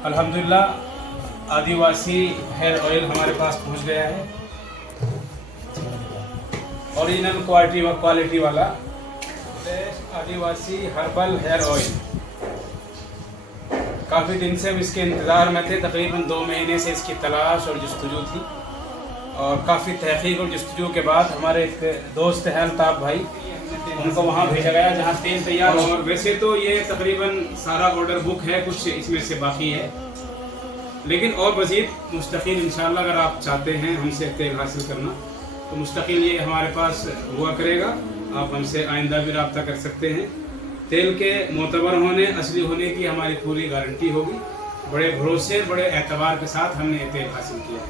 अल्हम्दुलिल्लाह आदिवासी hair oil हमारे पास पहुंच गया है, ओरिजिनल क्वालिटी वाला आदिवासी हर्बल हेयर ऑयल। काफ़ी दिन से हम इसके इंतज़ार में थे, तकरीबन 2 महीने से इसकी तलाश और जस्तजू थी, और काफ़ी तहकीक और जस्तजू के बाद हमारे एक दोस्त हैं अल्ताफ़ भाई, उनको वहाँ भेजा गया जहाँ तेल तैयार। और वैसे तो ये तकरीबन सारा ऑर्डर बुक है, कुछ इसमें से बाकी है, लेकिन और मज़ीद मुस्तकिल इंशाअल्लाह अगर आप चाहते हैं हमसे तेल हासिल करना तो मुस्तकिल ये हमारे पास हुआ करेगा। आप हमसे आइंदा भी रब्ता कर सकते हैं। तेल के मोतबर होने, असली होने की हमारी पूरी गारंटी होगी। बड़े भरोसे, बड़े एतबार के साथ हमने ये तेल हासिल किया है।